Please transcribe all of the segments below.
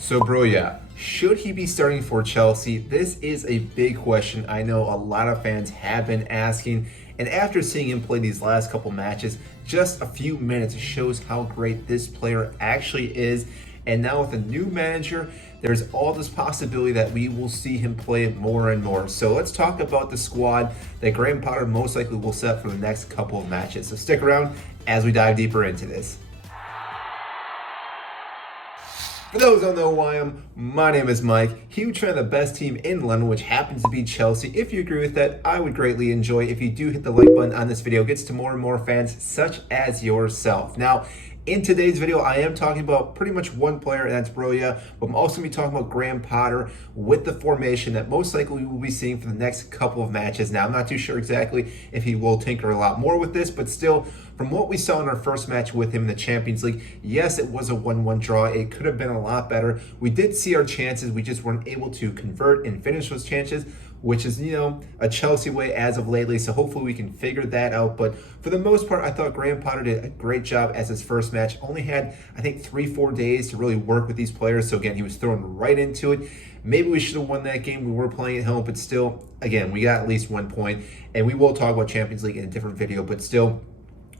So, Broja, should he be starting for Chelsea? This is a big question. I know a lot of fans have been asking, and after seeing him play these last couple matches, just a few minutes shows how great this player actually is. And now with a new manager, there's all this possibility that we will see him play more and more. So let's talk about the squad that Graham Potter most likely will set for the next couple of matches. So stick around as we dive deeper into this. For those who don't know who I am, my name is Mike, huge fan of the best team in London, which happens to be Chelsea. If you agree with that, I would greatly enjoy if you do hit the like button on this video. It gets to more and more fans such as yourself. Now, in today's video, I am talking about pretty much one player, and that's Broja, but I'm also going to be talking about Graham Potter with the formation that most likely we will be seeing for the next couple of matches. Now, I'm not too sure exactly if he will tinker a lot more with this, but still, from what we saw in our first match with him in the Champions League, yes, it was a 1-1 draw. It could have been a lot better. We did see our chances. We just weren't able to convert and finish those chances, which is, a Chelsea way as of lately. So hopefully we can figure that out. But for the most part, I thought Graham Potter did a great job as his first match. Only had, I think, 3-4 days to really work with these players. So again, he was thrown right into it. Maybe we should have won that game. We were playing at home, but still, again, we got at least 1 point. And we will talk about Champions League in a different video, but still,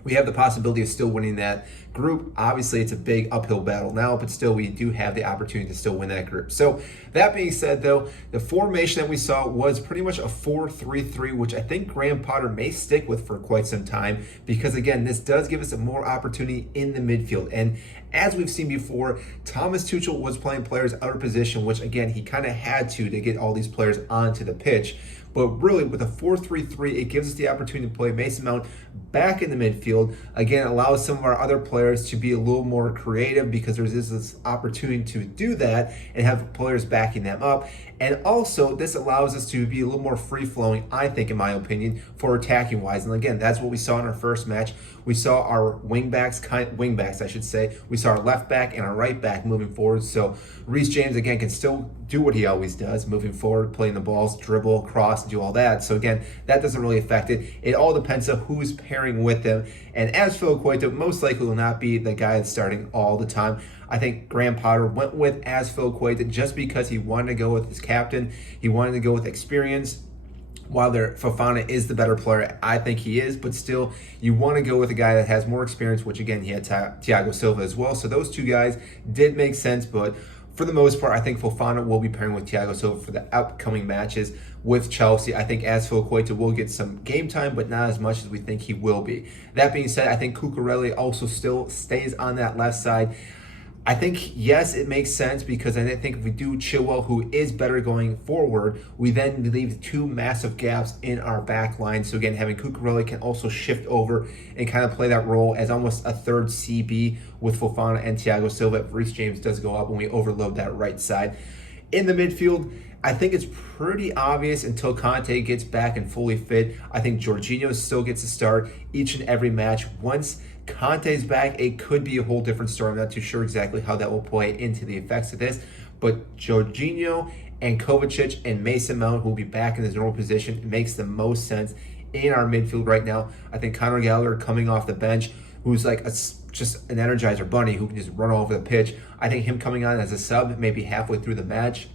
we have the possibility of still winning that group. Obviously, it's a big uphill battle now, but still, we do have the opportunity to still win that group. So that being said, though, the formation that we saw was pretty much a 4-3-3, which I think Graham Potter may stick with for quite some time because, again, this does give us a more opportunity in the midfield. And as we've seen before, Thomas Tuchel was playing players out of position, which, again, he kind of had to get all these players onto the pitch. But really, with a 4-3-3, it gives us the opportunity to play Mason Mount back in the midfield. Again, it allows some of our other players to be a little more creative because there's this opportunity to do that and have players backing them up. And also, this allows us to be a little more free-flowing, I think, in my opinion, for attacking-wise. And again, that's what we saw in our first match. We saw our wingbacks, I should say. We saw our left back and our right back moving forward. So Reece James, again, can still do what he always does, moving forward, playing the balls, dribble, cross, do all that. So again, that doesn't really affect it. It all depends on who's pairing with them. And as Phil Coito most likely will not be the guy that's starting all the time. I think Graham Potter went with as Phil Coito just because he wanted to go with his captain. He wanted to go with experience. While Fofana is the better player, I think he is, but still, you want to go with a guy that has more experience, which again, he had Thiago Silva as well. So those two guys did make sense, but for the most part, I think Fofana will be pairing with Thiago Silva for the upcoming matches with Chelsea. I think as Phil Coito will get some game time, but not as much as we think he will be. That being said, I think Cucurella also still stays on that left side. I think, yes, it makes sense because I think if we do Chilwell, who is better going forward, we then leave two massive gaps in our back line. So again, having Cucurella can also shift over and kind of play that role as almost a third CB with Fofana and Thiago Silva if Reece James does go up when we overload that right side. In the midfield, I think it's pretty obvious until Conte gets back and fully fit. I think Jorginho still gets to start each and every match. Once Conte's back, it could be a whole different story. I'm not too sure exactly how that will play into the effects of this, but Jorginho and Kovacic and Mason Mount, who will be back in his normal position, makes the most sense in our midfield right now. I think Conor Gallagher coming off the bench, who's like just an energizer bunny who can just run all over the pitch. I think him coming on as a sub maybe halfway through the match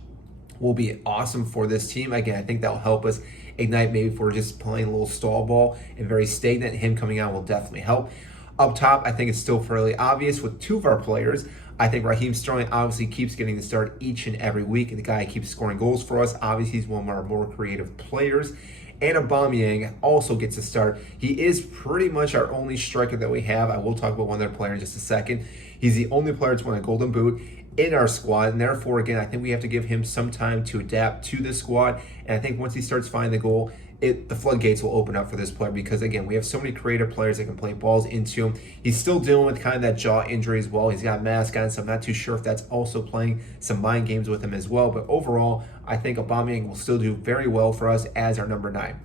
will be awesome for this team. Again, I think that will help us ignite maybe if we're just playing a little stall ball and very stagnant. Him coming on will definitely help. Up top, I think it's still fairly obvious with two of our players. I think Raheem Sterling obviously keeps getting the start each and every week, and the guy keeps scoring goals for us. Obviously, he's one of our more creative players. And Aubameyang also gets a start. He is pretty much our only striker that we have. I will talk about one other player in just a second. He's the only player to win a Golden Boot in our squad, and therefore, again, I think we have to give him some time to adapt to this squad. And I think once he starts finding the goal, the floodgates will open up for this player because, again, we have so many creative players that can play balls into him. He's still dealing with kind of that jaw injury as well. He's got a mask on, so I'm not too sure if that's also playing some mind games with him as well. But overall, I think Aubameyang will still do very well for us as our number 9.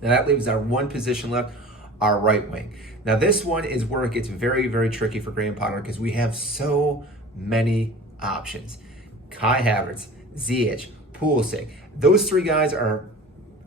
Now, that leaves our one position left, our right wing. Now, this one is where it gets very, very tricky for Graham Potter because we have so many options. Kai Havertz, Ziyech, Pulisic. Those three guys are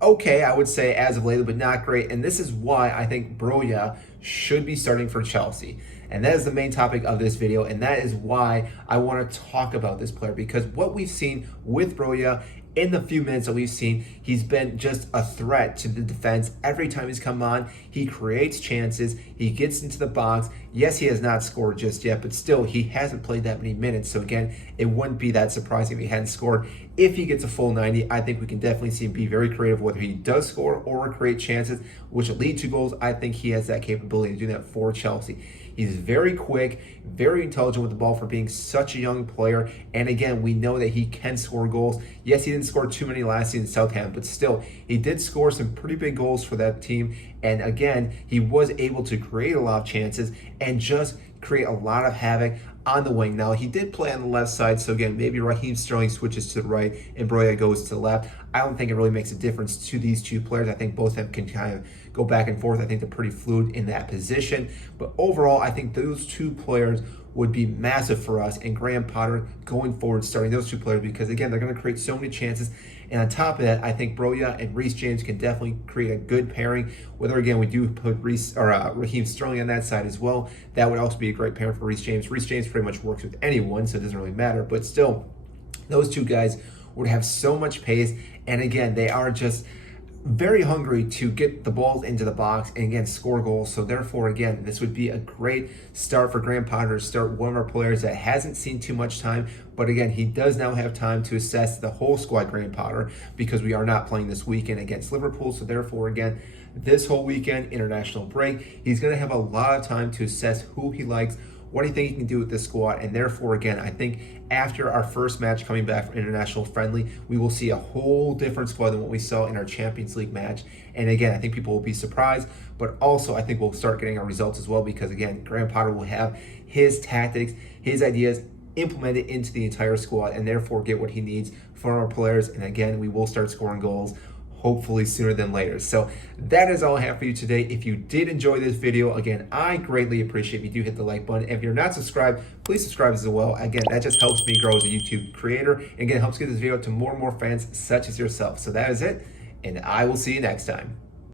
okay, I would say, as of lately, but not great. And this is why I think Broja should be starting for Chelsea. And that is the main topic of this video, and that is why I want to talk about this player, because what we've seen with Broja in the few minutes that we've seen, he's been just a threat to the defense. Every time he's come on, he creates chances, he gets into the box. Yes, he has not scored just yet, but still, he hasn't played that many minutes. So again, it wouldn't be that surprising if he hadn't scored. If he gets a full 90, I think we can definitely see him be very creative, whether he does score or create chances, which will lead to goals. I think he has that capability to do that for Chelsea. He's very quick, very intelligent with the ball for being such a young player. And again, we know that he can score goals. Yes, he didn't score too many last season in Southampton, but still, he did score some pretty big goals for that team. And again, he was able to create a lot of chances and just create a lot of havoc on the wing. Now, he did play on the left side, so again, maybe Raheem Sterling switches to the right and Broja goes to the left. I don't think it really makes a difference to these two players. I think both of them can kind of go back and forth. I think they're pretty fluid in that position. But overall, I think those two players would be massive for us, and Graham Potter going forward starting those two players, because again, they're going to create so many chances. And on top of that, I think Broja and Reece James can definitely create a good pairing. Whether again we do put Raheem Sterling on that side as well, that would also be a great pairing for Reece James. Reece James pretty much works with anyone, so it doesn't really matter. But still, those two guys would have so much pace, and again, they are just very hungry to get the balls into the box and again score goals. So therefore, again, this would be a great start for Graham Potter to start one of our players that hasn't seen too much time. But again, he does now have time to assess the whole squad, Graham Potter, because we are not playing this weekend against Liverpool. So therefore, again, this whole weekend, international break, he's going to have a lot of time to assess who he likes, what do you think he can do with this squad? And therefore, again, I think after our first match coming back from international friendly, we will see a whole different squad than what we saw in our Champions League match. And again, I think people will be surprised, but also I think we'll start getting our results as well, because again, Graham Potter will have his tactics, his ideas implemented into the entire squad, and therefore get what he needs from our players. And again, we will start scoring goals, hopefully sooner than later. So that is all I have for you today. If you did enjoy this video, again, I greatly appreciate if you do hit the like button. If you're not subscribed, please subscribe as well. Again, that just helps me grow as a YouTube creator. And again, helps get this video to more and more fans such as yourself. So that is it, and I will see you next time.